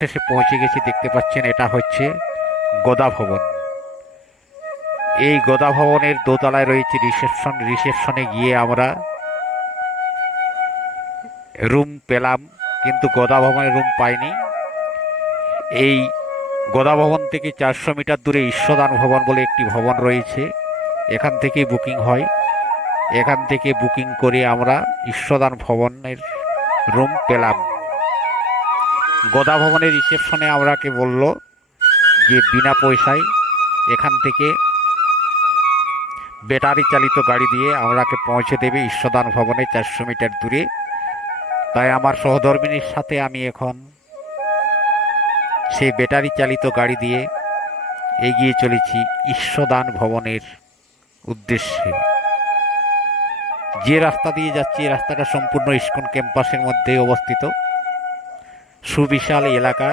শেষে পৌঁছে গেছি। দেখতে পাচ্ছেন এটা হচ্ছে গোদা ভবন। এই গোদা ভবনের দোতলায় রয়েছে রিসেপশন। রিসেপশনে গিয়ে আমরা রুম পেলাম, কিন্তু গোদা ভবনে রুম পাইনি। এই গোদা ভবন থেকে 400 মিটার দূরে ঈশ্বরদান ভবন বলে একটি ভবন রয়েছে, এখান থেকেই বুকিং হয়। এখান থেকে বুকিং করে আমরা ঈশ্বরদান ভবনের রুম পেলাম। গোদা ভবনের রিসেপশনে আমরাকে বলল যে বিনা পয়সায় এখান থেকে ব্যাটারি চালিত গাড়ি দিয়ে আমরাকে পৌঁছে দেবে ঈশ্বরদান ভবনে 400 মিটার দূরে। তাই আমার সহধর্মিনীর সাথে আমি এখন সেই ব্যাটারি চালিত গাড়ি দিয়ে এগিয়ে চলেছি ঈশ্বরদান ভবনের উদ্দেশ্যে। যে রাস্তা দিয়ে যাচ্ছি এই রাস্তাটা সম্পূর্ণ ইস্কন ক্যাম্পাসের মধ্যে অবস্থিত। সুবিশাল এলাকা,